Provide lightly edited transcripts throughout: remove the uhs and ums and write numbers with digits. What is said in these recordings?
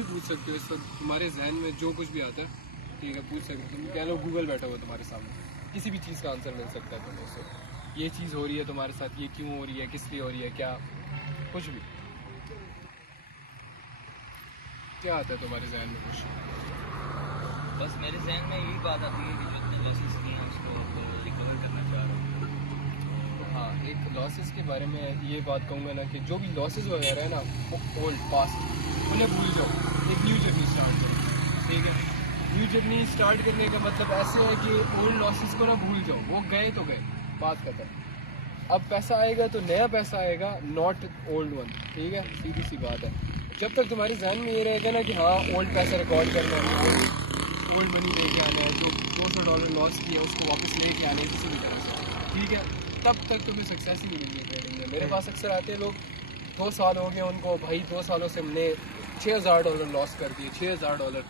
भी पूछ सकते हो इस वक्त, तुम्हारे जहन में जो कुछ भी आता है, ठीक है, पूछ सकते हो। तुम कह लो गूगल बैठा हुआ तुम्हारे सामने, किसी भी चीज़ का आंसर मिल सकता है तुम्हें उससे। ये चीज़ हो रही है तुम्हारे साथ, ये क्यों हो रही है, किस लिए हो रही है, क्या कुछ भी क्या आता है तुम्हारे जहन में कुछ? बस मेरे जहन में यही बात आती है कि जो इतने लॉसेस किए हैं उसको रिकवर करना चाह रहा हूँ। हाँ, एक लॉसेस के बारे में ये बात कहूँगा ना कि जो भी लॉसेस वगैरह है ना वो ओल्ड पास्ट उन्हें भूल जाओ, एक न्यू जर्नी स्टार्ट करो, ठीक है। न्यू जर्नी स्टार्ट करने का मतलब ऐसे है कि ओल्ड लॉसेस को ना भूल जाओ, वो गए तो गए, बात खत्म। अब पैसा आएगा तो नया पैसा आएगा, नॉट ओल्ड वन, ठीक है, सीधी सी बात है। जब तक तुम्हारे जहन में ये रहेगा ना कि हाँ ओल्ड पैसा रिकॉर्ड करना है, ओल्ड मनी लेके आना है, जो $200 लॉस किया उसको वापस लेके आना है किसी भी तरह से, ठीक है, तब तक तुम्हें सक्सेस ही नहीं मिलनी ट्रेडिंग में। मेरे पास अक्सर आते हैं लोग, 2 साल हो गए उनको, भाई 2 सालों से हमने $6000 लॉस कर दिए, $6000,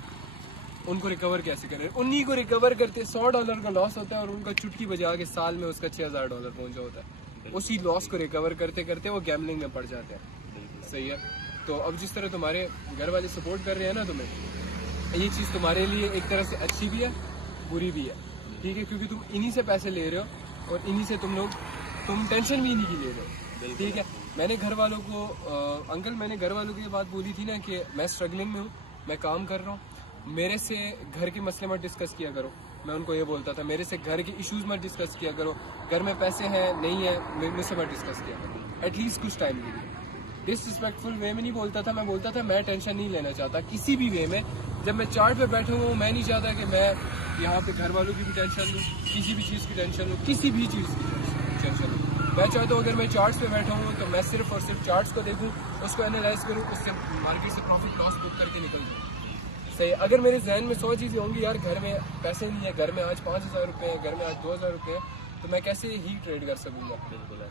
उनको रिकवर कैसे करें? उन्हीं को रिकवर करते $100 का लॉस होता है और उनका चुटकी बजा के साल में उसका $6000 पहुंचा होता है। उसी लॉस को रिकवर करते करते वो गैम्बलिंग में पड़ जाते हैं, सही है। तो अब जिस तरह तुम्हारे घर वाले सपोर्ट कर रहे हैं ना तुम्हें, ये चीज़ तुम्हारे लिए एक तरह से अच्छी भी है, बुरी भी है, ठीक है, क्योंकि तुम इन्हीं से पैसे ले रहे हो और इन्हीं से तुम टेंशन भी इन्हीं की ले रहे हो, ठीक है। मैंने घर वालों को अंकल मैंने घर वालों को ये बात बोली थी ना कि मैं स्ट्रगलिंग में हूँ, मैं काम कर रहा हूँ, मेरे से घर के मसले मत डिस्कस किया करो। मैं उनको ये बोलता था मेरे से घर के इश्यूज मत डिस्कस किया करो, घर में पैसे हैं नहीं है मुझसे मत डिस्कस किया करो, एटलीस्ट कुछ टाइम के लिए। डिसरिस्पेक्टफुल वे में नहीं बोलता था, मैं बोलता था मैं टेंशन नहीं लेना चाहता किसी भी वे में। जब मैं चार्ट पे बैठा हूँ मैं नहीं चाहता कि मैं यहाँ पे घर वालों की भी टेंशन लूँ, किसी भी चीज़ की टेंशन लूँ, किसी भी चीज़ की टेंशन लूँ। मैं चाहता हूँ अगर मैं चार्ट्स पे बैठा हूँ तो मैं सिर्फ और सिर्फ चार्ट्स को देखूँ, उसको एनालाइज करूँ, उससे मार्केट से प्रॉफिट लॉस बुक करके निकल जाऊँ, सही। अगर मेरे जहन में 100 चीज़ें होंगी, यार घर में पैसे नहीं है, घर में आज 5000 रुपये है, घर में आज 2000 रुपये है, तो मैं कैसे ही ट्रेड कर सकूँगा?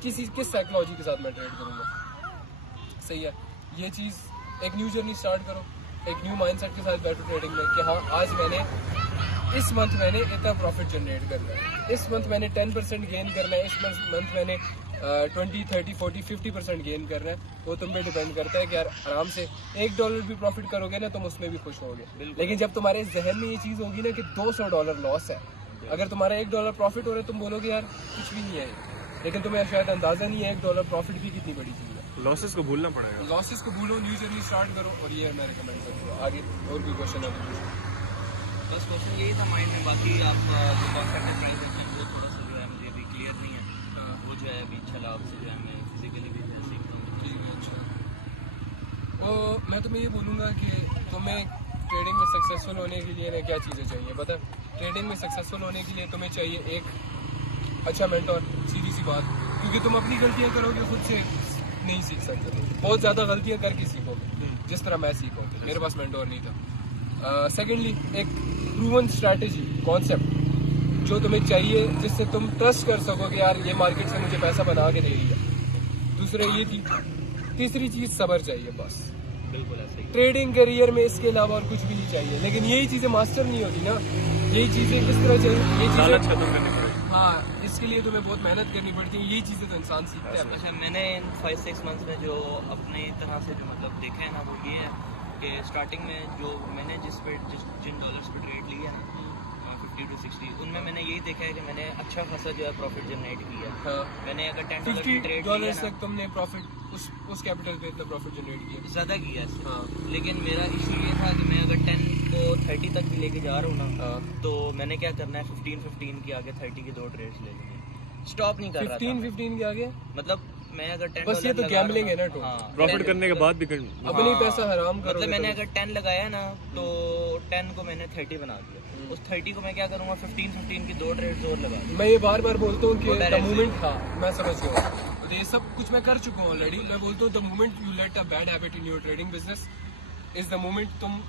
किस साइकोलॉजी के साथ मैं ट्रेड करूँगा, सही है। ये चीज़ एक न्यू जर्नी स्टार्ट करो, एक न्यू माइंडसेट के साथ बैठो ट्रेडिंग में कि हाँ आज मैंने इस मंथ मैंने इतना प्रॉफिट जनरेट करना है, इस मंथ मैंने 10% गेन करना है, इस मंथ मैंने 20, 30, 40, 50% गेन करना है। वो तुम पे डिपेंड करता है कि यार आराम से $1 भी प्रॉफिट करोगे ना तुम उसमें भी खुश होगे। लेकिन जब तुम्हारे जहन में ये चीज़ होगी ना कि $200 लॉस है, अगर तुम्हारा $1 प्रॉफिट हो रहा है तुम बोलोगे यार कुछ भी नहीं है, लेकिन तुम्हें शायद अंदाज़ा नहीं है $1 प्रॉफिट भी कितनी बड़ी चीज़ है। लॉसेस को भूलना पड़ेगा, लॉसेस को भूलो, न्यू जर्नी स्टार्ट करो, और ये मैं रिकमेंड करूँगा। आगे और भी क्वेश्चन है? बस क्वेश्चन यही था माइंड में, बाकी आप जो कॉन्सेप्ट है प्राइस हैं वो थोड़ा सा जो है मुझे अभी क्लियर नहीं है, वो जो है अभी इंशाल्लाह आपसे जो है मैं फिजिकली भी सीख रहा हूँ। ठीक है, अच्छा। मैं तुम्हें ये बोलूँगा कि तुम्हें ट्रेडिंग में सक्सेसफुल होने के लिए ना क्या चीज़ें चाहिए पता है? ट्रेडिंग में सक्सेसफुल होने के लिए तुम्हें चाहिए एक अच्छा मेंटोर, सीधी सी बात, क्योंकि तुम अपनी गलतियाँ करोगे खुद से नहीं सीख सकते, बहुत ज़्यादा गलतियाँ करके सीखोगे, जिस तरह मैं सीखा, मेरे पास मेंटोर नहीं था। सेकेंडली एक प्रूवन स्ट्रैटेजी कॉन्सेप्ट जो तुम्हें चाहिए, जिससे तुम ट्रस्ट कर सको कि यार ये मार्केट से मुझे पैसा बना के दे रही है। दूसरा ये थी, तीसरी चीज़ सब्र चाहिए बस। बिल्कुल ऐसे ही ट्रेडिंग करियर में इसके अलावा और कुछ भी नहीं चाहिए, लेकिन यही चीज़ें मास्टर नहीं होती ना, यही चीज़ें किस तरह चाहिए, ये लालच चीज़ें खत्म करनी पड़ेगी। हाँ इसके लिए तुम्हें बहुत मेहनत करनी पड़ती है, यही चीज़ें तो इंसान सीखता है। अच्छा, मैंने इन 5-6 मंथ्स में जो अपनी तरह से जो मतलब देखे हैं ना वो ये है कि स्टार्टिंग में जो मैंने जिन डॉलर्स पे ट्रेड लिया है ना 50 to 60, उनमें मैंने यही देखा है कि मैंने अच्छा खासा जो है प्रॉफिट जनरेट किया है। हाँ, मैंने अगर $10 की ट्रेड $50 तक तुमने प्रॉफिट उस कैपिटल पे इतना प्रॉफिट जनरेट किया। ज़्यादा किया है। हाँ लेकिन मेरा इशू ये था कि मैं अगर 10 को 30 तक भी लेके जा रहा हूँ ना, हाँ, तो मैंने क्या करना है 15 के आगे 30 के 2 ट्रेड्स ले लेंगे, स्टॉप नहीं कर रहा था 15 के आगे, मतलब मैं अगर $10 बस ये तो गैम्बलिंग है ना, तो प्रॉफिट करने के बाद भी अपनी पैसा हराम करो। मतलब मैंने अगर 10 लगाया ना तो 10 को मैंने 30 बना दिया, उस 30 को मैं क्या करूँगा 15 की 2 ट्रेड्स और लगा दूँ। मैं ये बार बार बोलता हूँ कि द मोमेंट, हाँ मैं समझ गया, तो ये सब कुछ मैं कर चुका हूँ ऑलरेडी। मैं बोलता हूँ the moment you let a bad habit in your trading business is the moment तुम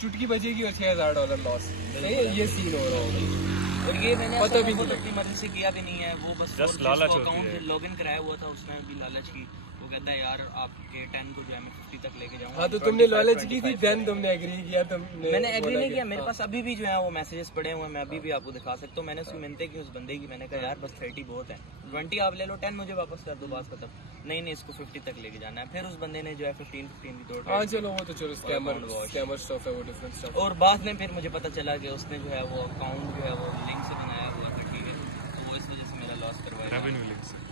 चुटकी बजेगी और $6000 लॉस, ये सीन हो रहा होगा। और ये मैंने पता भी नहीं नहीं अपनी मर्जी से किया भी नहीं है, वो बस Just लालच होती अकाउंट है। लॉगिन कराया हुआ था, उसमें भी लालच की, वो वो कहता है यार आपके 10 को जो है मैं 50 तक लेके जाऊंगा। हाँ तो तुमने नॉलेज की थी, देन तुमने एग्री किया, तुमने मैंने एग्री बोला नहीं कि- किया, मेरे हाँ। पास अभी भी जो है वो मैसेजेस पड़े हुए हैं, मैं अभी भी आपको दिखा सकता हूँ। मैंने उसकी मिन्नतें की उस बंदे की, मैंने कहा यार बस 30 बहुत है, 20 आप ले लो, 10 मुझे वापस कर दो, बात खत्म। नहीं इसको 50 तक लेके जाना है। फिर उस बंदे ने जो है 15 की दो हाँ trade चलो वो तो चलो scammer account wash। Scammer stuff है, वो डिफरेंट स्टफ। और बाद में फिर मुझे पता चला कि उसने जो है वो अकाउंट जो है वो लिंक से बनाया हुआ था, ठीक है, तो वो इस वजह से मेरा लॉस करवाया। रेवेन्यू लिंक से।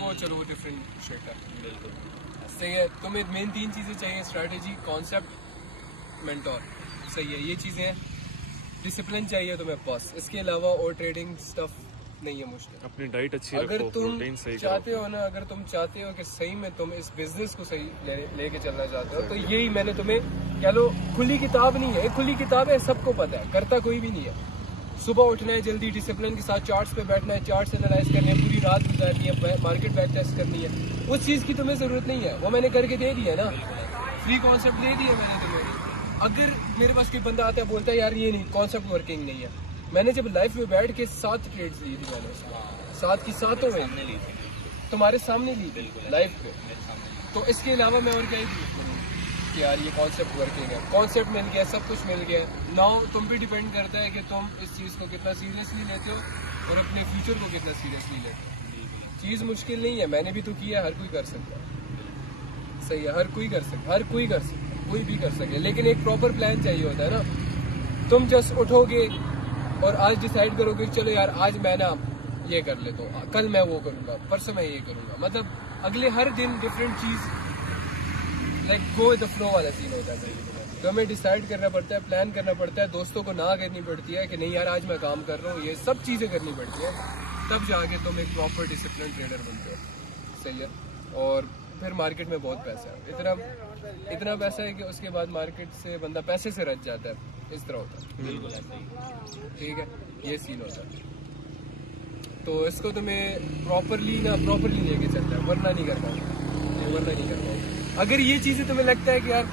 वो चलो वो डिफरेंट शिट है। बिल्कुल सही है। तुम्हें मेन 3 चीज़ें चाहिए, स्ट्रैटेजी, कॉन्सेप्ट, मेंटोर। सही है, ये चीज़ें हैं। डिसिप्लिन चाहिए तुम्हें बस, इसके अलावा और ट्रेडिंग स्टफ नहीं है मुश्किल। अपनी डाइट अच्छी अगर रखो, तुम प्रोटीन सही चाहते करो। हो ना, अगर तुम चाहते हो कि सही में तुम इस बिजनेस को सही लेके चलना चाहते हो, तो यही मैंने तुम्हें कह लो, खुली किताब नहीं है, खुली किताब है, सबको पता है, करता कोई भी नहीं है। सुबह उठना है जल्दी, डिसिप्लिन के साथ चार्ट्स पे बैठना है, चार्ट्स एनालाइज करने हैं, पूरी रात गुजारनी है, मार्केट बैक टेस्ट करनी है। उस चीज़ की तुम्हें ज़रूरत नहीं है, वो मैंने करके दे दी है ना, फ्री कॉन्सेप्ट दे दिया मैंने तुम्हें। अगर मेरे पास कोई बंदा आता है बोलता है यार ये नहीं, कॉन्सेप्ट वर्किंग नहीं है, मैंने जब लाइफ में बैठ के 7 ट्रेड्स ली थी मैंने, 7 की 7 में सामने ली थी, तुम्हारे सामने ली थी लाइफ पे। मेरे सामने। तो इसके अलावा मैं और क्या ही यूज़ करूँ कि यार ये कॉन्सेप्ट वर्किंग है, कॉन्सेप्ट मिल गया, सब कुछ मिल गया। नाउ तुम पे डिपेंड करता है कि तुम इस चीज़ को कितना सीरियसली लेते हो और अपने फ्यूचर को कितना सीरियसली लेते हो। चीज़ मुश्किल नहीं है, मैंने भी तो किया है, हर कोई कर सकता है। सही है, हर कोई कर सकता है, हर कोई कर सकता है, कोई भी कर सके, लेकिन एक प्रॉपर प्लान चाहिए होता है ना। तुम जस्ट उठोगे और आज डिसाइड करोगे चलो यार आज मैं ना ये कर लेता हूँ, कल मैं वो करूँगा, परसों मैं ये करूँगा, मतलब अगले हर दिन different cheese, like go with the flow वाला सीन होता है। तो हमें डिसाइड करना पड़ता है, प्लान करना पड़ता है, दोस्तों को ना करनी पड़ती है कि नहीं यार आज मैं काम कर रहा हूँ, ये सब चीज़ें करनी पड़ती है, तब जाके तुम एक प्रॉपर डिसिप्लिन ट्रेडर बनते हो। सही है। और फिर मार्केट में बहुत पैसा है, इतना पैसा है कि उसके बाद मार्केट से बंदा पैसे से रच जाता है, इस तरह होता है। बिल्कुल ऐसा ही। ठीक है, ये सीन होता है। तो इसको तुम्हें प्रॉपरली लेके चलना है, वरना नहीं कर पाओगे। अगर ये चीज़ें तुम्हें लगता है कि यार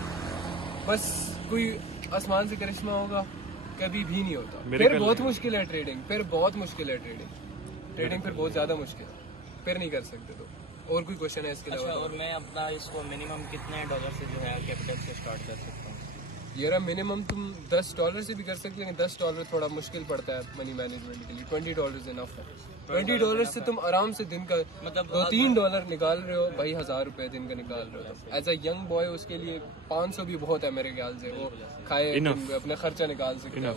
बस कोई आसमान से करिश्मा होगा, कभी भी नहीं होता। फिर बहुत मुश्किल है ट्रेडिंग, फिर बहुत ज़्यादा मुश्किल है, फिर नहीं कर सकते। तो और कोई क्वेश्चन है इसके अच्छा, अलावा? और मैं अपना इसको मिनिमम कितने डॉलर से जो है कैपिटल से स्टार्ट कर सकता हूँ? यार मिनिमम तुम $10 से भी कर सकते हो, लेकिन $10 थोड़ा मुश्किल पड़ता है मनी मैनेजमेंट के लिए। $20 इनफ है। $20 से तुम आराम से दिन का मतलब $2-3 निकाल रहे हो भाई, $1000 दिन का निकाल रहे हो। तो एज अ यंग बॉय उसके लिए 500 भी बहुत है मेरे ख्याल से, वो खाए अपना खर्चा निकाल सकते हो।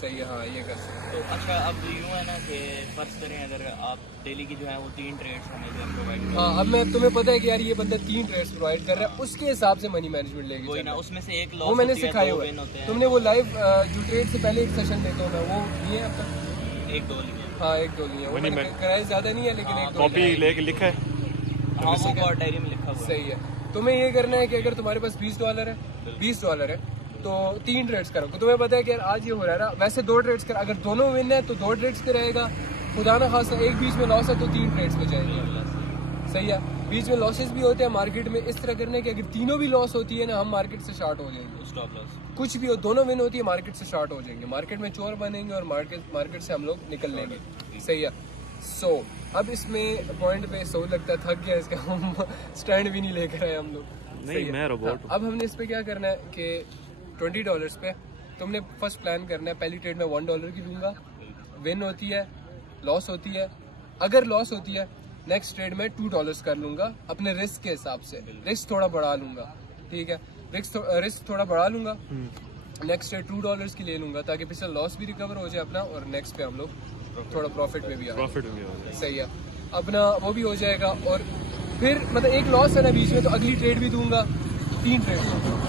सही है, हाँ ये कर सकते हो। तो अच्छा, अब यूँ है ना कि फर्ज करें अगर आप डेली की जो है वो 3 ट्रेड्स हमें जो प्रोवाइड करें, हाँ, अब मैं तुम्हें पता है कि यार ये बंदा 3 ट्रेड्स प्रोवाइड कर रहा है, उसके हिसाब से मनी मैनेजमेंट लेके कोई चलना ना है। उसमें से एक वो लॉस मैंने होती है, सिखाए 2 हुए विन होते हैं। तुमने वो लाइव जो ट्रेड से पहले एक सेशन देता हूँ मैं, वो लिए अब तक? 1-2 लिए। हाँ 1-2 लिए, वो मैंने कराया ज़्यादा नहीं है, लेकिन 1-2 कॉपी लेके लिखा है। हाँ वो डायरी में लिखा हुआ है। सही है। तुम्हें ये करना है कि अगर तुम्हारे पास $20 है तो 3 ट्रेड्स करो। तो तुम्हें पता है कि यार आज ये हो रहा है ना, वैसे 2 ट्रेड्स कर, अगर दोनों विन है तो 2 ट्रेड्स कराएगा, खुदा ना खासा एक बीच में लॉस है तो 3 ट्रेड्स बचाएंगे। सही है। बीच में लॉसेस भी होते हैं मार्केट में, इस तरह करने के अगर तीनों भी लॉस होती है ना, हम मार्केट से शार्ट हो जाएंगे। स्टॉप लॉस कुछ भी हो, दोनों विन होती है, मार्केट से शार्ट हो जाएंगे, मार्केट में चोर बनेंगे और मार्केट से हम लोग निकल लेंगे। सही है। सो अब इसमें पॉइंट पे सो लगता है थक गया इसका, हम स्टैंड भी नहीं लेकर आए हम लोग। नहीं, मैं रोबोट हूँ। अब हमने इस पे क्या करना है कि $20 पे तुमने फर्स्ट प्लान करना है, पहली ट्रेड में $1 की लूँगा, विन होती है, लॉस होती है, अगर लॉस होती है नेक्स्ट ट्रेड में $2 कर लूँगा अपने रिस्क के हिसाब से, रिस्क थोड़ा बढ़ा लूँगा। ठीक है, रिस्क थोड़ा बढ़ा लूँगा, नेक्स्ट ट्रेड $2 की ले लूँगा ताकि पिछला लॉस भी रिकवर हो जाए अपना, और नेक्स्ट पे हम लोग थोड़ा प्रॉफिट में भी आ प्रॉफिट भी हो जाए। सही है, अपना वो भी हो जाएगा। और फिर मतलब एक लॉस है ना बीच में, तो अगली ट्रेड भी दूंगा, 3 ट्रेड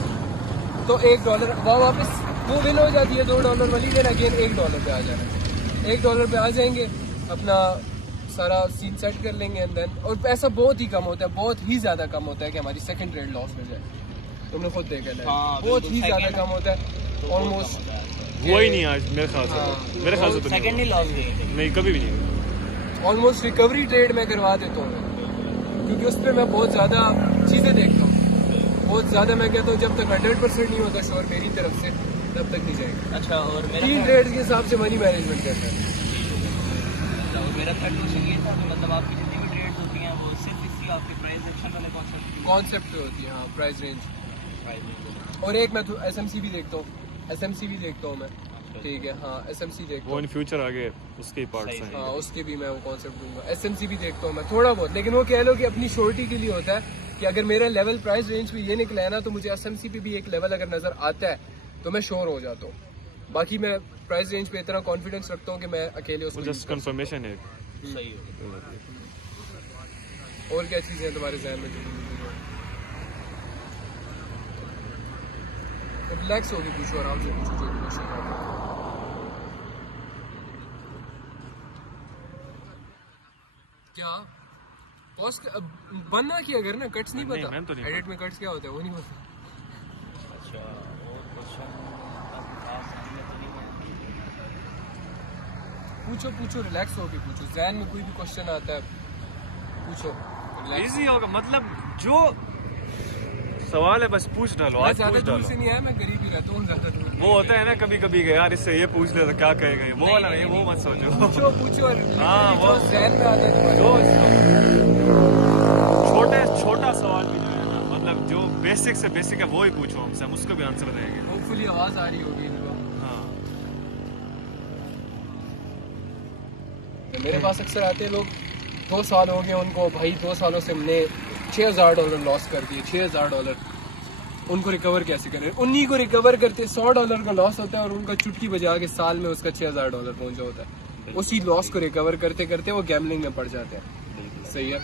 तो $1 वापस वो विन हो जाती है, $2 वाली, देन अगेन $1 पे आ जाना है। $1 पे आ जाएंगे, अपना सारा सीन सेट कर लेंगे एंड देन, और पैसा बहुत ही कम होता है, बहुत ही ज़्यादा कम होता है कि हमारी सेकंड ट्रेड लॉस हो जाए। तुमने खुद देखा है, हाँ, बहुत ही बिल्कुल, ज़्यादा second कम होता है, ऑलमोस्ट हुआ ही नहीं आज मेरे ख्याल से, हाँ। मेरे ख्याल से तो सेकंड ही लॉस गई थी। नहीं, कभी भी नहीं। ऑलमोस्ट रिकवरी ट्रेड में करवा देता हूँ, क्योंकि उस पर मैं बहुत ज़्यादा चीज़ें देखता हूँ, बहुत ज़्यादा। मैं कहता हूँ जब तक 100% नहीं होता श्योर मेरी तरफ से, तब तक नहीं जाएगा। अच्छा, और 3 ट्रेड के हिसाब से मनी मैनेजमेंट करना है। मेरा थर्ड क्वेश्चन ये था कि मतलब आपकी जितनी भी ट्रेड्स होती हैं वो सिर्फ इसकी आपकी प्राइस प्राइजेशन वाले कॉन्सेप्ट पे होती है, हाँ प्राइस रेंज। और एक मैं SMC भी देखता हूँ, SMC भी देखता हूँ मैं, ठीक है हाँ SMC देखता वो हूँ, इन फ्यूचर आगे उसके ही पार्ट्स हैं। हाँ उसके भी मैं वो कॉन्सेप्ट दूंगा। SMC भी देखता हूँ मैं थोड़ा बहुत, लेकिन वो कह लो कि अपनी श्योरिटी के लिए होता है कि अगर मेरा लेवल प्राइस रेंज पे ये निकला है ना तो मुझे SMC पे भी एक लेवल अगर नज़र आता है तो मैं श्योर हो जाता हूँ। बाकी मैं प्राइस रेंज पे इतना कॉन्फिडेंस रखता हूँ कि मैं अकेले उसमें जस्ट कंफर्मेशन है। सही हो। और क्या चीज़ें हैं तुम्हारे जहन में जो रिलैक्स होके पूछो, आराम से पूछो जो भी क्वेश्चन है। क्या कॉस्ट बंद ना किया, अगर ना कट्स नहीं नहीं, पता मैंने तो नहीं एडिट में कट्स क्या होता है वो नहीं पता। अच्छा और क्वेश्चन सामने तो नहीं है। पूछो पूछो, रिलैक्स होके पूछो, जहन में कोई भी क्वेश्चन आता है पूछो, रिलैक्स। इजी होगा, मतलब जो सवाल है बस पूछ डालो, मैं आज ज्यादा पूछ दूर डालो। से नहीं आया, मैं करीब ही रहता हूँ, ज्यादा दूर नहीं। वो होता है ना कभी कभी कि यार इससे ये पूछ ले तो क्या कहेगा ये, वो वाला नहीं, वो मत सोचो। पूछो पूछो, हाँ, जो वो- जहन में आता है तुम्हारे। जो छोटा सवाल भी जो है ना, मतलब जो बेसिक से बेसिक है वो ही पूछो हमसे, हम उसको भी आंसर देंगे। होपफुली आवाज आ रही होगी इनको। हाँ तो मेरे पास अक्सर आते हैं लोग, 2 साल हो गए उनको, भाई 2 सालों से हमने $6000 लॉस कर दिए, $6000 उनको रिकवर कैसे करें? उन्हीं को रिकवर करते $100 का लॉस होता है और उनका चुटकी बजा के साल में उसका $6000 पहुंचा होता है। उसी लॉस को रिकवर करते करते वो गैमलिंग में पड़ जाते हैं। सही है।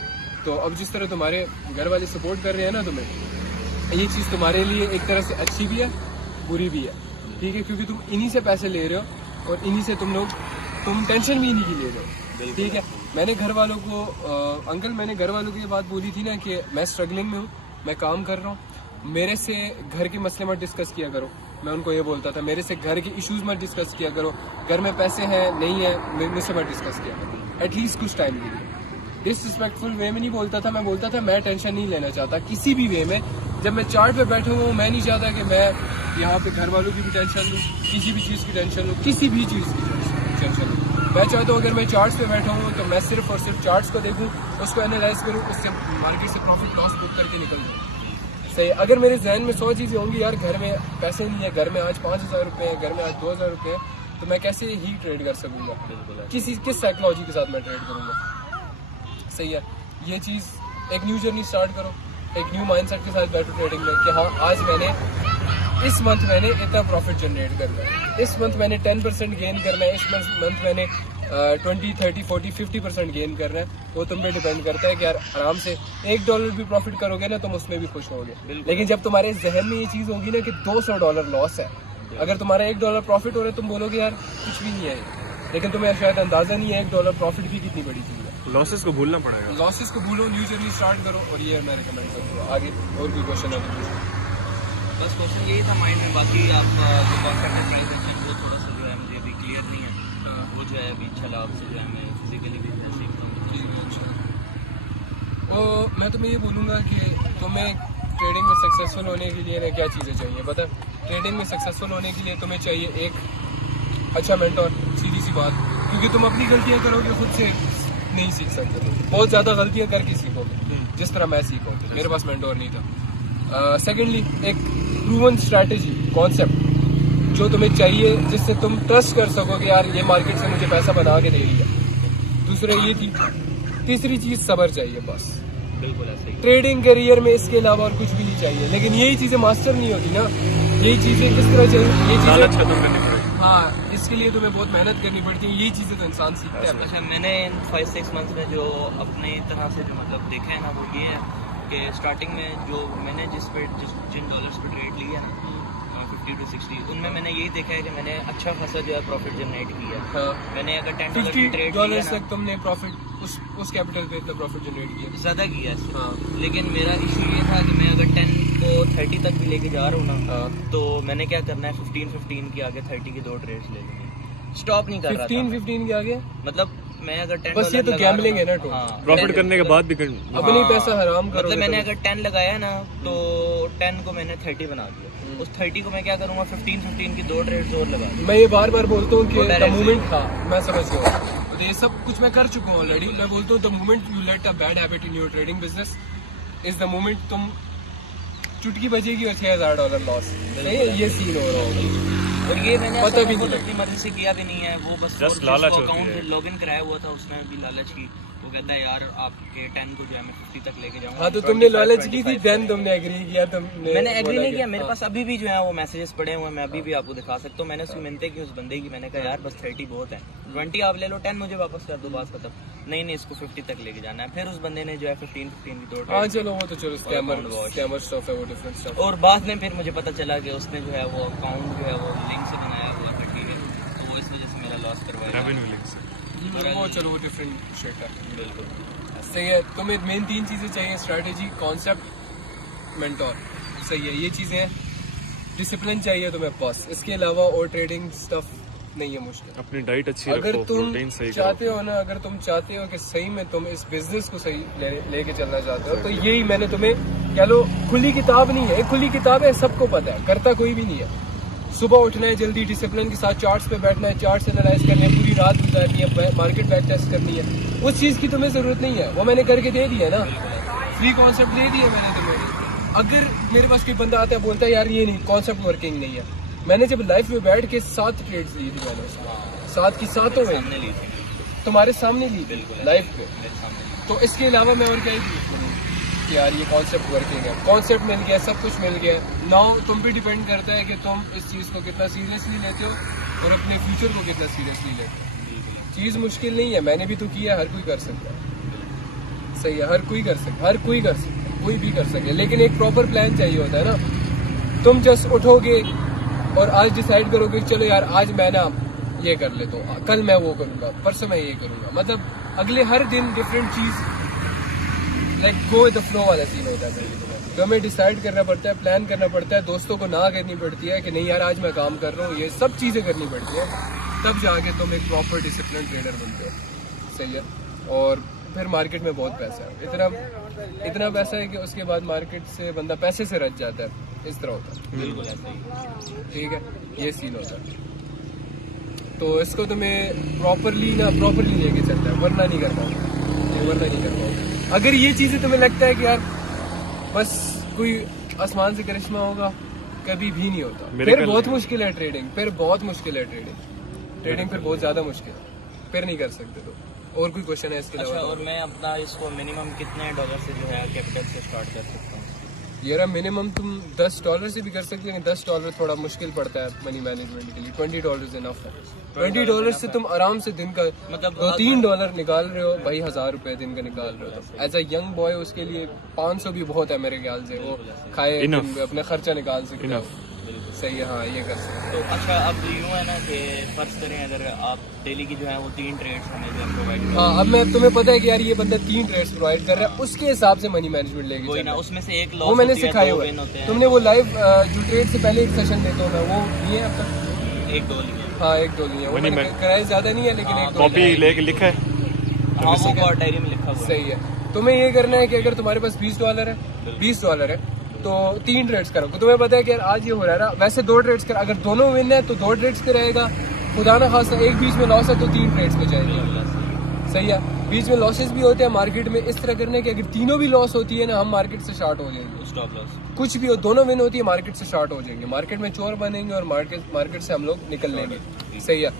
तो अब जिस तरह तुम्हारे घर वाले सपोर्ट कर रहे हैं ना तुम्हें, ये चीज़ तुम्हारे लिए एक तरह से अच्छी भी है बुरी भी है, ठीक है, क्योंकि तुम इन्हीं से पैसे ले रहे हो और इन्हीं से तुम टेंशन भी इन्हीं की ले रहे हो, ठीक है। मैंने घर वालों को अंकल मैंने घर वालों को ये बात बोली थी ना कि मैं स्ट्रगलिंग में हूँ, मैं काम कर रहा हूँ, मेरे से घर के मसले मत डिस्कस किया करो। मैं उनको ये बोलता था मेरे से घर के इश्यूज मत डिस्कस किया करो, घर में पैसे हैं नहीं है मुझसे मत डिस्कस किया करो, एटलीस्ट कुछ टाइम के लिए। डिसरिस्पेक्टफुल वे में नहीं बोलता था, मैं बोलता था मैं टेंशन नहीं लेना चाहता किसी भी वे में। जब मैं चार्ट पे बैठा हुआ हूँ मैं नहीं चाहता कि मैं यहाँ पे घर वालों की भी टेंशन लूँ, किसी भी चीज़ की टेंशन लूँ, किसी भी चीज़ की टेंशन लूँ। मैं चाहता हूँ अगर मैं चार्ट्स पे बैठा हूँ तो मैं सिर्फ और सिर्फ चार्ट्स को देखूँ, उसको एनालाइज करूँ, उससे मार्केट से प्रॉफिट लॉस बुक करके निकल जाऊँ। सही। अगर मेरे जहन में 100 चीज़ें होंगी, यार घर में पैसे नहीं है, घर में आज 5000 रुपये है, घर में आज 2000 रुपये है, तो मैं कैसे ही ट्रेड कर सकूँगा? किस साइकोलॉजी के साथ मैं ट्रेड करूँगा? सही है। ये चीज़ एक न्यू जर्नी स्टार्ट करो, एक न्यू माइंडसेट के साथ बैठो ट्रेडिंग में कि हाँ आज इस मंथ मैंने इतना प्रॉफिट जनरेट करना है, इस मंथ मैंने 10% गेन करना है, इस मंथ मैंने 20, 30, 40, 50% गेन करना है। वो तुम पे डिपेंड करता है कि यार आराम से $1 भी प्रॉफिट करोगे ना तुम उसमें भी खुश होगे। लेकिन जब तुम्हारे जहन में ये चीज़ होगी ना कि $200 लॉस है, अगर तुम्हारा $1 प्रॉफिट हो रहा है तुम बोलोगे यार कुछ भी नहीं है, लेकिन तुम्हें शायद अंदाज़ा नहीं है $1 प्रॉफिट भी कितनी बड़ी चीज़ है। लॉसेस को भूलना पड़ेगा, लॉसेस को भूलो, न्यू जर्नी स्टार्ट करो, और ये मैं रिकमेंड करूँगा। आगे और कोई क्वेश्चन है तो पूछो। बस क्वेश्चन यही था माइंड में, बाकी आपका जो कॉन्सेप्ट है प्राइस एक्शन वो थोड़ा सा जो है मुझे अभी क्लियर नहीं है, वो जो है अभी अच्छा आपसे जो है मैं फिजिकली भी सीखता हूँ। ठीक है, अच्छा। और मैं तुम्हें ये बोलूँगा कि तुम्हें ट्रेडिंग में सक्सेसफुल होने के लिए ना क्या चीज़ें चाहिए पता है? ट्रेडिंग में सक्सेसफुल होने के लिए तुम्हें चाहिए एक अच्छा मेंटोर, सीधी सी बात, क्योंकि तुम अपनी गलतियाँ करोगे खुद से नहीं सीख सकते, बहुत ज़्यादा गलतियाँ करके सीखोगे, जिस तरह मैं सीखा, मेरे पास मेंटोर नहीं था। सेकेंडली एक प्रूवन स्ट्रैटेजी कॉन्सेप्ट जो तुम्हें चाहिए, जिससे तुम ट्रस्ट कर सकोगे यार ये मार्केट से मुझे पैसा बना के दे रही है। दूसरा ये थी। तीसरी चीज़ सब्र चाहिए बस। बिल्कुल ऐसे ही। ट्रेडिंग करियर में इसके अलावा और कुछ भी नहीं चाहिए, लेकिन यही चीज़ें मास्टर नहीं होती ना, यही चीज़ें किस तरह चाहिए, ये लालच चीज़ें खत्म करनी पड़ेगी। हाँ इसके लिए तुम्हें बहुत मेहनत करनी पड़ती है, यही चीज़ें तो इंसान सीखता है। अच्छा मैंने इन 5-6 मंथ्स में जो अपनी तरह से जो मतलब देखे हैं ना वो ये है कि स्टार्टिंग में जो मैंने जिन डॉलर्स पे ट्रेड लिया है ना 50 to 60, उनमें मैंने यही देखा है कि मैंने अच्छा खासा जो है प्रॉफिट जनरेट किया है। हाँ। मैंने अगर $10 की ट्रेड $50 लिया तक तुमने प्रॉफिट उस कैपिटल पे इतना प्रॉफिट जनरेट किया। ज़्यादा किया है इससे। हाँ। लेकिन मेरा इशू ये था कि मैं अगर 10 को 30 तक भी लेके जा रहा हूँ ना, हाँ। तो मैंने क्या करना है 15 के आगे 30 की 2 ट्रेड्स ले लेंगे, स्टॉप नहीं कर रहा था। 15 के आगे मतलब मैं अगर $10 बस ये तो लगा गैम्बलिंग रहा है ना, हूँ, टोटल। हाँ, प्रॉफिट 10 करने के बाद भी अपनी पैसा हराम करोगे मतलब मैंने तो- अगर 10 लगाया ना तो 10 को मैंने 30 बना दिया, उस 30 को मैं क्या करूँगा 15 की 2 ट्रेड्स और लगा दूँ। मैं ये बार बार बोलता हूँ कि वो द direct मोमेंट, हाँ मैं समझ गया, तो ये सब कुछ मैं कर चुका हूँ ऑलरेडी। मैं बोलता हूँ the moment you let a bad habit in your trading business, is the moment तुम चुटकी बजेगी और $6,000 लॉस, नहीं है, ये सीन हो रहा होगा। और ये मैंने पता भी खुद नहीं अपनी मर्जी से किया भी नहीं है, वो बस Just लालच होती अकाउंट है। लॉगिन कराया हुआ था, उसने भी लालच की। वो कहता है यार आपके 10 को जो है मैं 50 तक लेके जाऊंगा। हाँ तो तुमने लालच की थी, देन तुमने एग्री किया, तुमने मैंने एग्री बोला नहीं कि- किया, मेरे हाँ। पास अभी भी जो है वो मैसेजेस पड़े हुए हैं, मैं अभी भी आपको दिखा सकता हूँ। मैंने उसकी मिन्नतें की उस बंदे की, मैंने कहा यार बस 30 बहुत है, 20 आप ले लो, 10 मुझे वापस कर दो, बात खत्म। नहीं इसको 50 तक लेके जाना है। फिर उस बंदे ने जो है 15 की दो हाँ trade चलो वो तो चलो scammer account wash। Scammer stuff है, वो डिफरेंट स्टफ। और बाद में फिर मुझे पता चला कि उसने जो है वो अकाउंट जो है वो लिंक से बनाया हुआ था, ठीक है, तो वो इस वजह से मेरा लॉस करवाया। रेवेन्यू लिंक से। वो चलो वो डिफरेंट शिट है। बिल्कुल सही है, तुम्हें मेन 3 चीज़ें चाहिए, स्ट्रैटेजी, कॉन्सेप्ट, मेंटोर। सही है, ये चीज़ें हैं। डिसिप्लिन चाहिए तुम्हें बस, इसके अलावा और ट्रेडिंग स्टफ नहीं है मुश्किल। अपनी डाइट अच्छी अगर रखो, तुम प्रोटीन सही चाहते करो। हो ना, अगर तुम चाहते हो कि सही में तुम इस बिजनेस को सही लेके चलना चाहते हो, तो यही मैंने तुम्हें कह लो, खुली किताब नहीं है, खुली किताब है, सबको पता है, करता कोई भी नहीं है। सुबह उठना है जल्दी, डिसिप्लिन के साथ चार्ट्स पे बैठना है, चार्ट्स एनालाइज करने हैं, पूरी रात गुजारनी है, मार्केट बैक टेस्ट करनी है। उस चीज़ की तुम्हें ज़रूरत नहीं है, वो मैंने करके दे दी है ना, फ्री कॉन्सेप्ट दे दिया मैंने तुम्हें। अगर मेरे पास कोई बंदा आता है बोलता है यार ये नहीं, कॉन्सेप्ट वर्किंग नहीं है, मैंने जब लाइफ में बैठ के 7 ट्रेड्स ली थी मैंने, 7 की 7 में सामने ली थी, तुम्हारे सामने ली बिल्कुल लाइफ में। मेरे सामने। तो इसके अलावा मैं और क्या ही करूँ कि यार ये कॉन्सेप्ट वर्किंग है, कॉन्सेप्ट मिल गया, सब कुछ मिल गया। नाउ तुम पे डिपेंड करता है कि तुम इस चीज़ को कितना सीरियसली लेते हो और अपने फ्यूचर को कितना सीरियसली लेते हो। चीज़ मुश्किल नहीं है, मैंने भी तो किया है, हर कोई कर सकता है। सही है, हर कोई कर सकता है, हर कोई कर सकता है, कोई भी कर सके, लेकिन एक प्रॉपर प्लान चाहिए होता है ना। तुम जस्ट उठोगे और आज डिसाइड करोगे कि चलो यार आज मैं ना ये कर लेता हूँ, कल मैं वो करूँगा, परसों मैं ये करूँगा, मतलब अगले हर दिन different cheese, like go with the flow वाला सीन होता है। तो हमें डिसाइड करना पड़ता है, प्लान करना पड़ता है, दोस्तों को ना करनी पड़ती है कि नहीं यार आज मैं काम कर रहा हूँ, ये सब चीज़ें करनी पड़ती है, तब जाके तुम एक प्रॉपर डिसिप्लिन ट्रेडर बनते हो। सही है, और फिर मार्केट में बहुत पैसा है, इतना पैसा है कि उसके बाद मार्केट से बंदा पैसे से रच जाता है, इस तरह होता है। बिल्कुल ऐसा ही। ठीक है, ये सीन होता है। तो इसको तुम्हें प्रॉपरली लेके चलना है, वरना नहीं कर पाओगे। अगर ये चीज़ें तुम्हें लगता है कि यार बस कोई आसमान से करिश्मा होगा, कभी भी नहीं होता। फिर बहुत मुश्किल है ट्रेडिंग, फिर बहुत ज़्यादा मुश्किल है, फिर नहीं कर सकते। तो और कोई क्वेश्चन है इसके अच्छा, अलावा? और मैं अपना इसको मिनिमम कितने डॉलर से जो है कैपिटल से स्टार्ट कर सकता हूँ? यार मिनिमम तुम $10 से भी कर सकते हो, लेकिन $10 थोड़ा मुश्किल पड़ता है मनी मैनेजमेंट के लिए। $20 इनफ है। $20 से तुम आराम से दिन का मतलब $2-3 निकाल रहे हो भाई, $1000 दिन का निकाल रहे हो। तो एज अ यंग बॉय उसके लिए 500 भी बहुत है मेरे ख्याल से, वो खाए अपना खर्चा निकाल सकते हो। सही है, हाँ ये कर सकते तो अच्छा, अब यूँ है ना कि फर्ज करें अगर आप डेली की जो है वो 3 ट्रेड्स हमें जो है प्रोवाइड हो। हाँ, अब मैं तुम्हें पता है कि यार ये बंदा 3 ट्रेड्स प्रोवाइड कर रहा है, उसके हिसाब से मनी मैनेजमेंट लेके कोई चलना ना, है। उसमें से एक लॉस वो मैंने सिखाया हुआ होते है। हैं। तुमने वो लाइव जो ट्रेड से पहले एक सेशन देता हूँ मैं, वो लिए अब तक? 1-2 लिए। हाँ 1-2 लिए, वो मैंने कराए ज़्यादा नहीं है, लेकिन 1-2 कॉपी लेके लिखा है। हाँ, वो डायरी में लिखा हुआ है। सही है। तुम्हें ये करना है कि अगर तुम्हारे पास $20 है तो 3 ट्रेड्स करो। तुम्हें पता है कि यार आज ये हो रहा है ना, वैसे 2 ट्रेड्स कर, अगर दोनों विन है तो 2 ट्रेड्स पे रहेगा, खुदा ना खासा एक बीच में लॉस है तो 3 ट्रेड्स पे जाएंगे। सही है, बीच में लॉसेस भी होते हैं मार्केट में, इस तरह करने के अगर तीनों भी लॉस होती है ना, हम मार्केट से शार्ट हो जाएंगे। स्टॉप लॉस कुछ भी हो, दोनों विन होती है, मार्केट से शार्ट हो जाएंगे, मार्केट में चोर बनेंगे और मार्केट से हम लोग निकल लेंगे। सही है।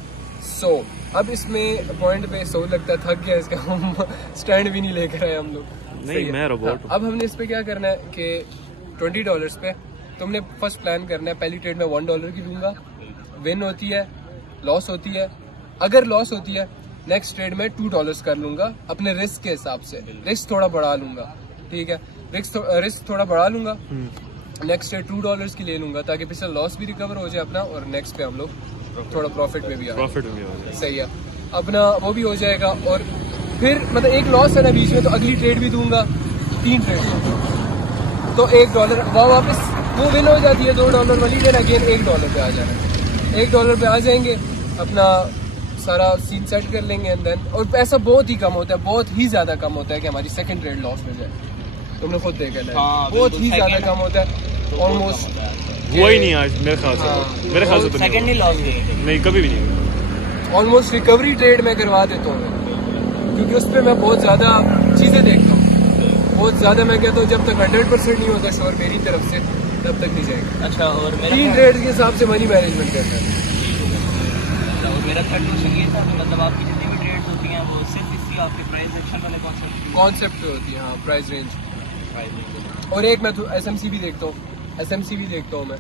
सो अब इसमें पॉइंट पे सो लगता है थक गया इसका, हम स्टैंड भी नहीं लेकर आए हम लोग। नहीं, मैं रोबोट हूँ। अब हमने इस पे क्या करना है कि $20 पे तुमने फर्स्ट प्लान करना है, पहली ट्रेड में $1 की लूंगा, विन होती है, लॉस होती है, अगर लॉस होती है नेक्स्ट ट्रेड में $2 कर लूंगा अपने रिस्क के हिसाब से, रिस्क थोड़ा बढ़ा लूंगा। ठीक है, रिस्क थोड़ा बढ़ा लूंगा, नेक्स्ट ट्रेड $2 की ले लूंगा ताकि पिछला लॉस भी रिकवर हो जाए अपना, और नेक्स्ट पे हम लोग थोड़ा प्रॉफिट में भी आ जाए। सही है, अपना वो भी हो जाएगा। और फिर मतलब एक लॉस है ना बीच में, तो अगली ट्रेड भी दूंगा, 3 ट्रेड तो $1 वापस वो विन हो जाती है, $2 वाली, देन अगेन $1 पे आ जाना, $1 पे आ जाएंगे, अपना सारा सीन सेट कर लेंगे एंड देन, और पैसा बहुत ही कम होता है, बहुत ही ज़्यादा कम होता है कि हमारी सेकंड ट्रेड लॉस में जाए। तुमने खुद देखा है, बहुत ही ज़्यादा कम होता है, ऑलमोस्ट हुआ ही नहीं आज मेरे ख्याल से। मेरे ख्याल से तो सेकंड ही लॉस नहीं, कभी भी नहीं। ऑलमोस्ट रिकवरी ट्रेड में करवा देता हूँ, क्योंकि उस पर मैं बहुत ज़्यादा चीज़ें देखता हूँ। बहुत ज़्यादा मैं कहता हूँ जब तक 100% नहीं होता श्योर मेरी तरफ से तब तक नहीं जाएगा। अच्छा, और मेरा 3 ट्रेड्स के हिसाब से मनी मैनेजमेंट करना है। अच्छा, और मेरा थर्ड क्वेश्चन ये था कि मतलब आपकी जितनी भी ट्रेड्स होती हैं वो सिर्फ इसी आपके प्राइस एक्शन वाले कॉन्सेप्ट पे होती है, हाँ, प्राइस रेंज। और एक मैं SMC भी देखता हूँ, SMC भी देखता हूँ मैं,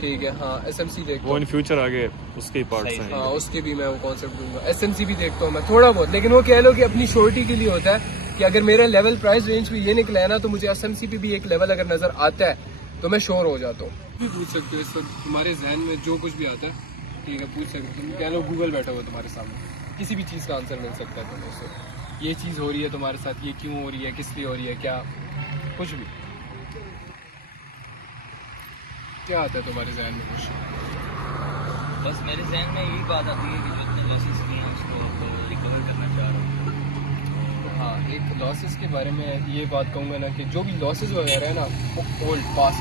ठीक है, हाँ, SMC देखता वो हूँ, इन फ्यूचर आगे उसके ही पार्ट्स हैं। हाँ, उसके भी मैं वो कॉन्सेप्ट दूंगा। SMC भी देखता हूँ मैं थोड़ा बहुत, लेकिन वो कह लो कि अपनी श्योरिटी के लिए होता है कि अगर मेरा लेवल प्राइस रेंज पे ये निकला है ना तो मुझे SMC पे भी एक लेवल अगर नजर आता है तो मैं श्योर हो जाता हूँ। भी पूछ सकते हो इस वक्त तुम्हारे जहन में जो कुछ भी आता है, ठीक है, पूछ सकते हो। तुम कह लो गूगल बैठा हुआ तुम्हारे सामने, किसी भी चीज़ का आंसर मिल सकता है तुम्हें उससे। ये चीज़ हो रही है तुम्हारे साथ, ये क्यों हो रही है, किस लिए हो रही है, क्या, कुछ भी क्या आता है तुम्हारे जहन में कुछ? बस मेरे जहन में यही बात आती है कि जो इतने लॉसेस किए हैं उसको रिकवर करना चाह रहा हूँ। हाँ, एक लॉसेस के बारे में ये बात कहूँगा ना कि जो भी लॉसेस वगैरह है ना वो ओल्ड पास्ट,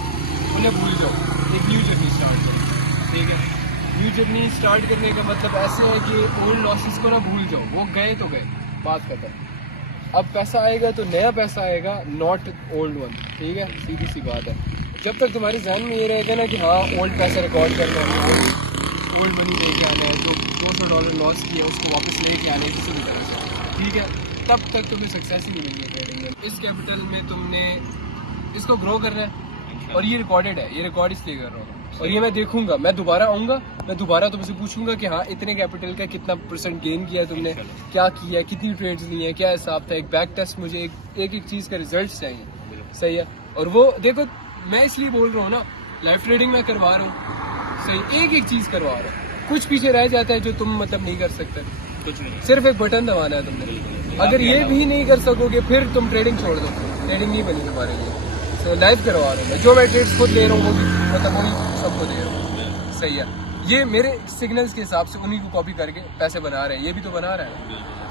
उन्हें भूल जाओ, एक न्यू जर्नी स्टार्ट करो, ठीक है। न्यू जर्नी स्टार्ट करने का मतलब ऐसे है कि ओल्ड लॉसेस को ना भूल जाओ, वो गए तो गए, बात खत्म। अब पैसा आएगा तो नया पैसा आएगा, नॉट ओल्ड वन, ठीक है, सीधी सी बात है। जब तक तुम्हारे जहन में ये रहेगा ना कि हाँ ओल्ड पैसा रिकॉर्ड करना है, ओल्ड मनी लेके आना है, जो $200 लॉस किया उसको वापस लेके आना है किसी भी तरह से, ठीक है, तब तक तुम्हें सक्सेस ही नहीं मिलेगी ट्रेडिंग में। इस कैपिटल में तुमने इसको ग्रो करना है और ये रिकॉर्डेड है, ये रिकॉर्ड इसलिए कर रहा हूँ और ये मैं देखूंगा, मैं दोबारा आऊँगा, मैं दोबारा तुमसे पूछूंगा कि हाँ इतने कैपिटल का कितना % गेन किया है तुमने, क्या किया है, कितनी ट्रेड्स ली हैं, क्या हिसाब था, एक बैक टेस्ट, मुझे एक चीज़ का रिजल्ट चाहिए, सही है। और वो देखो मैं इसलिए बोल रहा हूँ ना, लाइव ट्रेडिंग मैं करवा रहा हूँ, सही, एक चीज़ करवा रहा हूँ, कुछ पीछे रह जाता है जो तुम मतलब नहीं कर सकते, कुछ नहीं, सिर्फ एक बटन दबाना है तुमने। अगर ये भी नहीं कर सकोगे फिर तुम ट्रेडिंग छोड़ दो, ट्रेडिंग नहीं बनी तुम्हारे लिए। तो लाइव करवा रहा हूँ मैं, जो मैं ट्रेड्स खुद ले रहा हूँ वो भी मतलब वही सबको दे रहा हूँ, सही है। ये मेरे सिग्नल्स के हिसाब से उन्हीं को कॉपी करके पैसे बना रहे हैं, ये भी तो बना रहा है,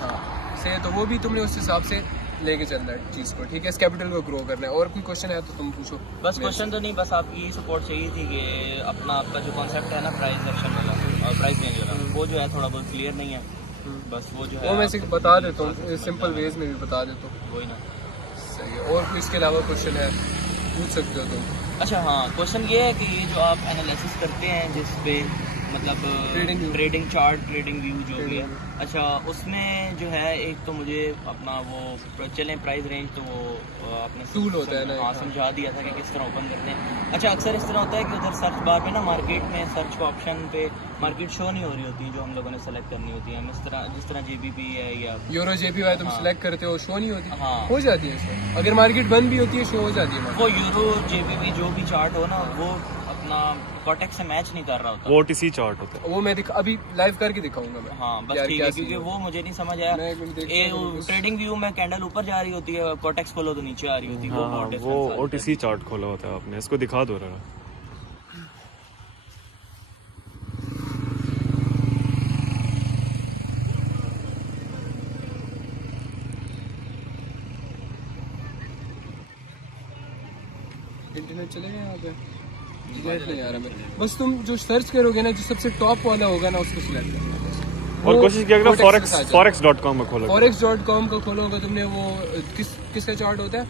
हाँ, सही है। तो वो भी तुमने उस हिसाब से लेके चलना है चीज़ को, ठीक है, इस कैपिटल को ग्रो करना है। और कोई क्वेश्चन है तो तुम पूछो। बस क्वेश्चन तो नहीं, बस आपकी सपोर्ट चाहिए थी कि आपका जो कॉन्सेप्ट है ना प्राइस एक्शन वाला और प्राइस रेंज वाला, वो जो है थोड़ा बहुत क्लियर नहीं है, बस वो जो है वो मैं बता देता हूँ, सिंपल वेज में भी बता देता हूँ, वही ना, सही है। और कोई इसके अलावा क्वेश्चन है पूछ सकते हो तुम। अच्छा हाँ, क्वेश्चन ये है कि ये जो आप एनालिसिस करते हैं जिस पे मतलब ट्रेडिंग चार्ट, ट्रेडिंग व्यू जो भी है, अच्छा उसमें जो है एक तो मुझे अपना वो चलें प्राइस रेंज तो वो आपने टूल होता है ना, हाँ, समझा दिया था कि किस तरह ओपन करते हैं। अच्छा अक्सर इस तरह होता है कि उधर सर्च बार पे ना मार्केट में सर्च के ऑप्शन पे मार्केट शो नहीं हो रही होती जो हम लोगों ने सेलेक्ट करनी होती है, जिस तरह JBP है या यूरो JPY तुम हाँ। सिलेक्ट करते हो, शो नहीं होती, हाँ। हो जाती है शो, अगर मार्केट बंद भी होती है शो हो जाती है। वो यूरो JBP जो भी चार्ट हो ना वो अपना कॉटेक्स से मैच नहीं कर रहा होता, वो OTC चार्ट होता है। वो मैं अभी लाइव करके दिखाऊंगा मैं। हाँ बस यार ठीक क्या है, सीन क्योंकि है। वो मुझे नहीं समझ आया। मैं एक मिनट देखता हूँ। ट्रेडिंग व्यू में कैंडल ऊपर जा रही होती है, कॉटेक्स खोलो तो नीचे आ रही होती है, हाँ, बहुत वो difference आता है। OTC चार्ट खोला होता है आपने, इसको दिखा दो रहा। इंटरनेट चलेगा यहाँ पे, इंटरनेट नहीं आ रहा मैं। बस तुम जो सर्च करोगे ना, जो सबसे टॉप वाला होगा ना उसको सिलेक्ट करना। और कोशिश किया करो forex.com में खोलो। forex.com का खोलोगे तुमने, वो किसका चार्ट होता है,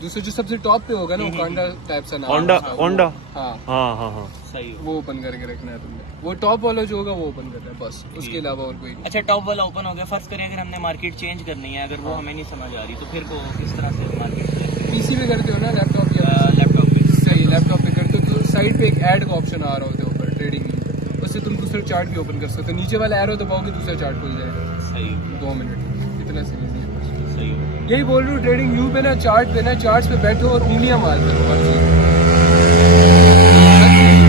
दूसरा जो सबसे टॉप पे होगा ना वो कांडा टाइप सा नाम, ओंडा, हाँ हाँ। सही हो। वो ओपन करके रखना है तुमने, वो टॉप वाला जो होगा वो ओपन करना है बस, उसके अलावा और कोई नहीं। अच्छा टॉप वाला ओपन हो गया, फर्स्ट करिए अगर हमने मार्केट चेंज करनी है, अगर वो हमें नहीं समझ आ रही तो फिर को किस तरह से मार्केट पीसी पे करते हो ना, लैपटॉप या लैपटॉप पे? सही, लैपटॉप पे करते हो तो साइड पे एक ऐड का ऑप्शन आ रहा होता है ऊपर ट्रेडिंग में, उससे तुम दूसरा चार्ट भी ओपन कर सकते हो, नीचे वाला एरो दबाओगे दूसरा चार्ट खुल जाएगा। सही 2 मिनट, इतना सी सही हो। यही बोल रहा हूँ, ट्रेडिंग व्यू पे ना चार्ट पे ना, चार्ट्स पे बैठो और उंगलियां मारते रहो, हर चीज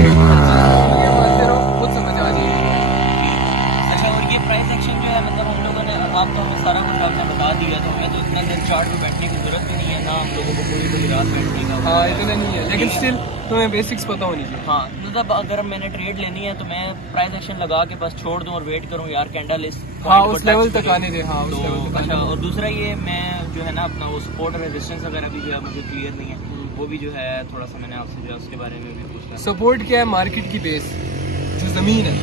उंगलियां मारते रहो, खुद समझ आ जाएगी। अच्छा और ये प्राइस एक्शन जो है मतलब हम लोगों ने, आप तो हमें सारा कुछ आपने बता दिया, तो हमें तो इतना देर चार्ट पे बैठने की जरूरत भी नहीं है ना, हम लोगों को पूरी रात बैठने का। हाँ इतना नहीं है, लेकिन स्टिल तुम्हें बेसिक्स पता होनी चाहिए। हाँ मतलब अगर मैंने ट्रेड लेनी है तो मैं प्राइस एक्शन लगा के बस छोड़ दूं और वेट करूं यार कैंडल इस हाँ point उस को लेवल touch तक करे। आने दे, हाँ उस तो लेवल तक अच्छा, आने और दूसरा ये मैं जो है ना अपना वो सपोर्ट और रेजिस्टेंस वगैरह भी जो है मुझे क्लियर नहीं है, वो भी जो है थोड़ा सा मैंने आपसे जो है उसके बारे में भी पूछना दे। सपोर्ट क्या है, मार्केट की बेस जो जमीन है,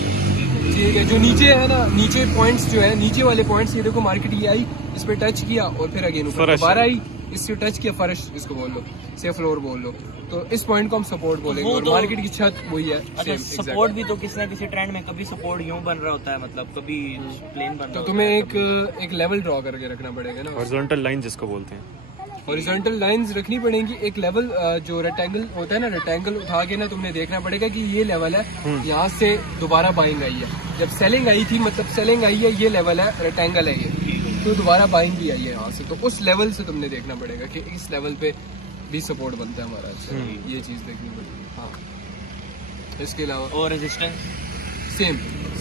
ठीक है, जो नीचे है ना, नीचे पॉइंट्स जो है, नीचे वाले पॉइंट्स, ये देखो मार्केट ये आई, इस पे टच किया और फिर अगेन ऊपर दोबारा आई, इससे टच किया फर्श इसको बोल लो, से फ्लोर बोल लो, तो इस पॉइंट को हम सपोर्ट बोलेंगे। और मार्केट की छत वही है। अच्छा, सपोर्ट भी तो किसी ना किसी ट्रेंड में कभी सपोर्ट यूं बन रहा होता है, मतलब कभी प्लेन बन रहा तो होता तुम्हें है, एक लेवल ड्रॉ करके रखना पड़ेगा ना। हॉरिजॉन्टल लाइन जिसको बोलते हैं, हॉरिजॉन्टल लाइंस रखनी पड़ेंगी। एक लेवल जो रेक्टेंगल होता है ना, रेक्टेंगल उठा के ना तुमने देखना पड़ेगा कि ये लेवल है, यहाँ से दोबारा बाइंग आई है। जब सेलिंग आई थी, मतलब सेलिंग आई है, ये लेवल है, रेक्टेंगल है ये, तो दोबारा बाइंग भी आई है यहाँ से। तो उस लेवल से तुमने देखना पड़ेगा कि इस लेवल पे भी सपोर्ट बनता है हमारा। अच्छा, ये चीज़ देखनी पड़ेगी। हाँ, इसके अलावा और रेजिस्टेंस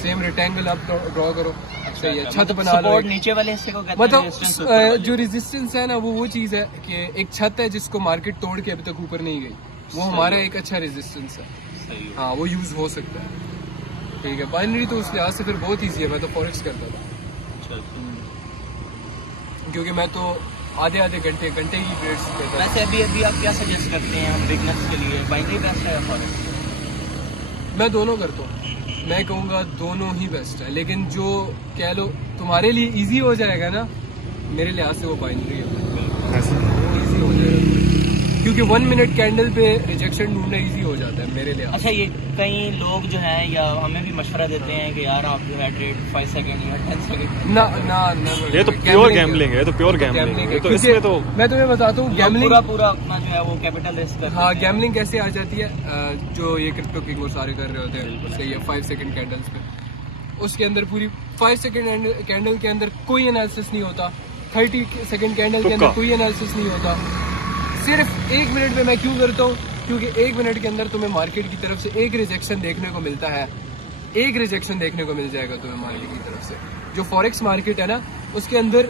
सेम रेक्टेंगल आप ड्रॉ करो। सही है, छत बना लो। सपोर्ट नीचे वाले हिस्से को कहते हैं, मतलब resistance ऊपर वाले। जो रेजिस्टेंस है ना, वो चीज़ है कि एक छत है जिसको मार्केट तोड़ के अभी तक ऊपर नहीं गई, वो हमारा एक अच्छा रेजिस्टेंस है। सही है। हाँ, वो यूज़ हो सकता है। ठीक है, बाइनरी तो उस लिहाज से फिर बहुत ईजी है। मैं तो फॉरेक्स करता था, अच्छा, क्योंकि मैं तो आधे घंटे की ट्रेड्स करता था। वैसे अभी आप क्या सजेस्ट करते हैं हम बिगनर्स के लिए, बाइनरी बेस्ट है या फॉरेक्स? मैं दोनों करता हूँ। मैं कहूँगा दोनों ही बेस्ट है, लेकिन जो कह लो तुम्हारे लिए इजी हो जाएगा ना, मेरे लिहाज से वो बाइनरी है, वो इजी हो जाएगा, क्योंकि 1 मिनट कैंडल पे रिजेक्शन ढूंढना इजी हो जाता है मेरे लिए। अच्छा, ये कई लोग जो हैं या हमें भी मशवरा देते हैं कि यार आप जो है ट्रेड 5 सेकंड या 10 सेकंड ना ये तो प्योर गैम्बलिंग है, ये तो प्योर गैम्बलिंग है। तो इसमें तो मैं तुम्हें बताता हूँ गैम्बलिंग पूरा अपना जो है वो कैपिटल रिस्क करते हाँ, हैं। गैम्बलिंग कैसे आ जाती है, जो ये क्रिप्टो किंग वो सारे कर रहे होते हैं। सही है, 5 सेकंड कैंडल्स पे, उसके अंदर पूरी 5 सेकंड कैंडल के अंदर कोई एनालिसिस नहीं होता, 30 सेकंड कैंडल के अंदर कोई एनालिसिस नहीं होता। सिर्फ 1 मिनट में मैं क्यों करता हूँ, क्योंकि 1 मिनट के अंदर तुम्हें मार्केट की तरफ से एक रिजेक्शन देखने को मिलता है, एक रिजेक्शन देखने को मिल जाएगा तुम्हें मार्केट की तरफ से। जो फॉरेक्स मार्केट है ना, उसके अंदर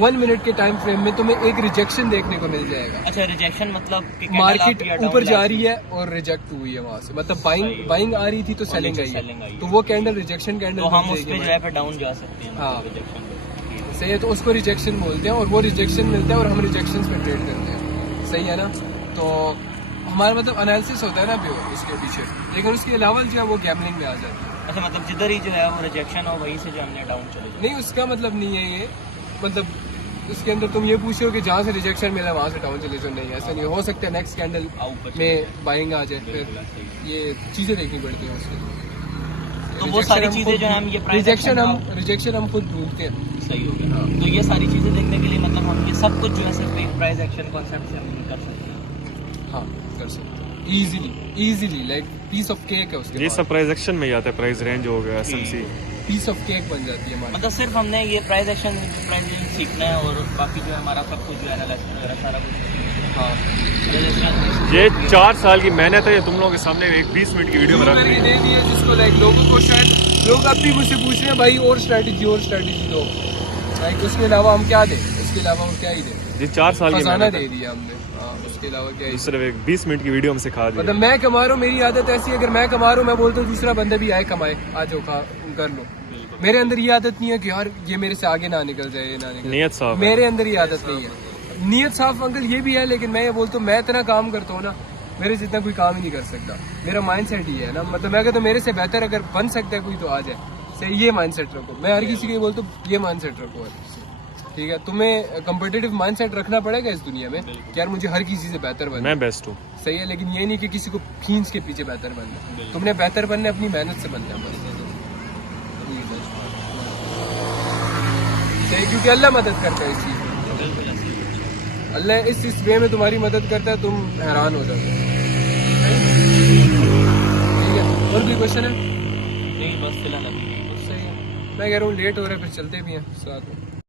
1 मिनट के टाइम फ्रेम में तुम्हें एक रिजेक्शन देखने को मिल जाएगा। अच्छा, रिजेक्शन मतलब कि candle मार्केट up या down ऊपर जा lag रही है और रिजेक्ट हुई है वहां से, मतलब बाइंग आ रही थी तो सेलिंग आई selling आई है, है। तो वो कैंडल रिजेक्शन कैंडल तो हम उस पे जो है फिर डाउन जा सकते हैं, हाँ। रिजेक्शन पे। सही है, तो उसको रिजेक्शन बोलते हैं, और वो रिजेक्शन मिलता है और हम रिजेक्शन पे ट्रेड करते हैं। सही है ना, तो हमारा मतलब एनालिसिस होता है ना अभी उसके पीछे, लेकिन उसके अलावा जो है वो गैम्बलिंग में आ जाती है। अच्छा, मतलब जिधर ही जो है वो रिजेक्शन हो वहीं से जो हमने डाउन चले जाए। नहीं, उसका मतलब नहीं है ये, मतलब उसके अंदर तुम ये पूछ रहे हो कि जहाँ से रिजेक्शन मिला वहाँ से डाउन चले जाओ, नहीं ऐसा नहीं हो सकता। नेक्स्ट कैंडल ऊपर में बाइंग आ जाए, फिर ये चीज़ें देखनी पड़ती हैं उसके। तो वो सारी चीजें जो है हम ये रिजेक्शन हम खुद ढूंढते हैं। सही हो गया। तो ये सारी चीजें देखने के लिए मतलब हम ये सब कुछ जो है सिर्फ एक प्राइस एक्शन कॉन्सेप्ट से हम कर सकते हैं। हाँ, कर सकते हैं easily like piece of cake है उसके ये बाद। सब प्राइस एक्शन में ही आता है, प्राइस रेंज हो गया, SMC, पीस ऑफ केक बन जाती है हमारी। मतलब सिर्फ हमने ये प्राइस एक्शन प्राइसिंग सीखना है और बाकी जो है हमारा सब कुछ जो है एनालिसिस वगैरह सारा कुछ। हाँ, ये 4 साल की मेहनत है, ये तुम लोगों के सामने एक 20 मिनट की वीडियो में रख करके रही दे है। दिया जिसको लाइक लोगों को, शायद लोग अब भी मुझसे पूछ रहे हैं भाई और स्ट्रेटजी दो, लाइक उसके अलावा हम क्या दें, उसके अलावा हम क्या ही दें। ये 4 साल की फसाना मेहनत दे है, दिया हमने। हाँ, उसके अलावा क्या ही। सिर्फ एक 20 मिनट की वीडियो में सिखा दी। मतलब मैं कमा रहा हूँ, मेरी आदत ऐसी है, अगर मैं कमा रहा हूँ मैं बोलता हूँ दूसरा बंदा भी आए कमाए, आ जाओ कर लो। मेरे अंदर ये आदत नहीं है कि यार ये मेरे से आगे ना निकल जाए, ये ना निकल जाए। नियत साफ है। मेरे अंदर ये आदत नहीं है। नियत साफ अंकल ये भी है, लेकिन मैं ये बोलता हूँ मैं इतना काम करता हूँ ना, मेरे जितना कोई काम ही नहीं कर सकता। मेरा माइंडसेट ही है ना, मतलब मैं कहता हूँ मेरे से बेहतर अगर बन सकता है कोई तो आ जाए। सही, ये माइंडसेट रखो। मैं हर किसी को ये बोलता हूँ ये माइंडसेट रखो। ठीक है, तुम्हें कम्पिटिटिव माइंडसेट रखना पड़ेगा इस दुनिया में कि यार मुझे हर किसी से बेहतर बनना मैं बेस्ट हूँ। सही है, लेकिन ये नहीं कि किसी को खींच के पीछे बेहतर बनना है। तुमने बेहतर बनना है अपनी मेहनत से बनना है बस। सही, क्योंकि अल्लाह मदद करता है इस चीज़ में। अल्लाह इस वे में तुम्हारी मदद करता है, तुम हैरान हो जाते हो। ठीक है, और कोई क्वेश्चन है? नहीं, बस फिलहाल अभी सही है, मैं कह रहा हूँ लेट हो रहा है, फिर चलते भी हैं साथ में।